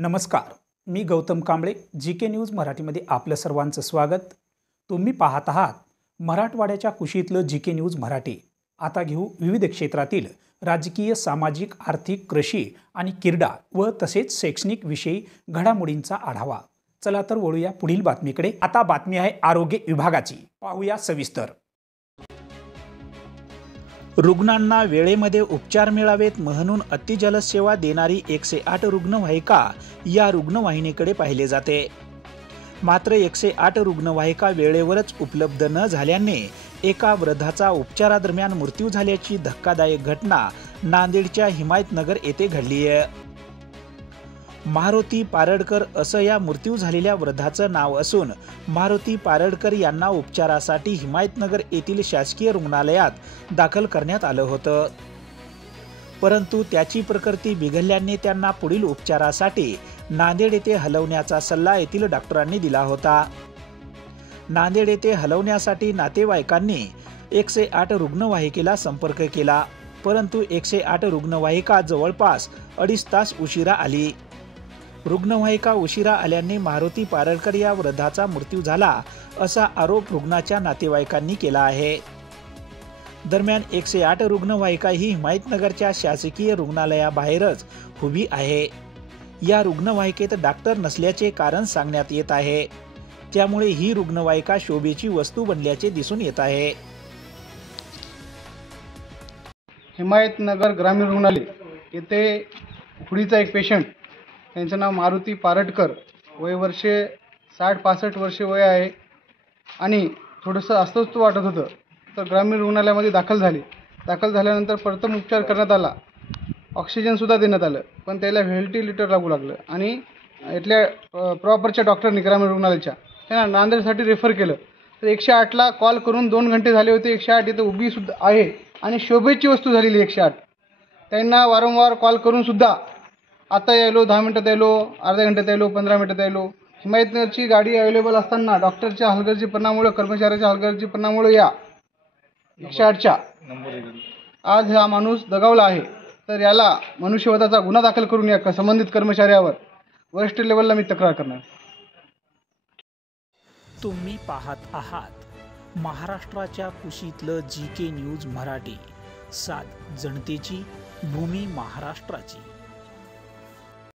नमस्कार, मी Gautam Kamble. GK news मराठीमध्ये आपलं सर्वांचं स्वागत. तुम्ही पाहत आहात मराठवाड्याच्या कुशीतलं जीके न्यूज मराठी. आता घेऊ विविध क्षेत्रातील राजकीय, सामाजिक, आर्थिक, कृषी आणि क्रीडा व तसेच शैक्षणिक विषयी घडामोडींचा आढावा. चला तर वळूया पुढील बातमीकडे. आता बातमी आहे आरोग्य विभागाची. पाहूया सविस्तर. रुग्णांना वेळेमध्ये उपचार मिळावेत म्हणून अतिजलद सेवा देणारी 108 रुग्णवाहिका या रुग्णवाहिनीकडे पाहिले जाते. मात्र 108 रुग्णवाहिका वेळेवरच उपलब्ध न झाल्याने एका वृद्धाचा उपचारादरम्यान मृत्यू झाल्याची धक्कादायक घटना नांदेडच्या हिमायतनगर येथे घडली आहे. मारुती पारडकर असं या मृत्यू झालेल्या वृद्धाचं नाव असून मारुती पारडकर यांना उपचारासाठी हिमायतनगर येथील शासकीय रुग्णालयात दाखल करण्यात आलं होतं. परंतु त्याची प्रकृती बिघडल्याने त्यांना पुढील उपचारासाठी नांदेड येथे हलवण्याचा सल्ला येथील डॉक्टरांनी दिला होता. नांदेड येथे हलवण्यासाठी नातेवाईकांनी 108 रुग्णवाहिकेला संपर्क केला, परंतु 108 रुग्णवाहिका जवळपास 2.5 तास उशिरा आली. रुग्णवाहिका उशिरा आल्याने मारुती पारडकर या वृद्धाचा मृत्यू झाला असा आरोप रुग्णाच्या नातेवाईकांनी केला आहे. दरम्यान 108 रुग्णवाहिका ही हिमायतनगरच्या शासकीय रुग्णालयाबाहेरच उभी आहे. या रुग्णवाहिकेत डॉक्टर नसल्याचे कारण सांगण्यात येत आहे. त्यामुळे ही रुग्णवाहिका शोभेची वस्तू बनल्याचे दिसून येत आहे. हिमायतनगर ग्रामीण रुग्णालय येथे खुडीचा एक पेशंट, त्यांचं नाव मारुती पारडकर, वय वर्षे 60-65 वर्षे वय आहे आणि थोडंसं अस्वस्थ वाटत होतं, तर ग्रामीण रुग्णालयामध्ये दाखल झाले. दाखल झाल्यानंतर प्रथम उपचार करण्यात आला, ऑक्सिजनसुद्धा देण्यात आलं, पण त्याला व्हेंटिलेटर लागू लागलं आणि इथल्या प्रॉपरच्या डॉक्टरनी ग्रामीण रुग्णालयाच्या त्यांना नांदेडसाठी रेफर केलं. तर 108ला कॉल करून 2 घंटे झाले होते. 108 इथं उभीसुद्धा आहे आणि शोभेची वस्तू झालेली 108. त्यांना वारंवार कॉल करूनसुद्धा आता यायलो, 10 मिनटात यायलो, अर्ध्या घंट्यात यायलो, 15 मिनटात यायलो. हिमायतनगरची गाडी अवेलेबल असताना डॉक्टरच्या हलगर्जीपणामुळे, कर्मचाऱ्याच्या हलगर्जीपणामुळे या 108च्या आज हा माणूस दगावला आहे. तर याला मनुष्यवधाचा गुन्हा दाखल करून या संबंधित कर्मचाऱ्यावर वरिष्ठ लेवलला मी तक्रार करणार. तुम्ही पाहत आहात महाराष्ट्राच्या कुशीतलं जीके न्यूज मराठी. साथ जनतेची, भूमी महाराष्ट्राची.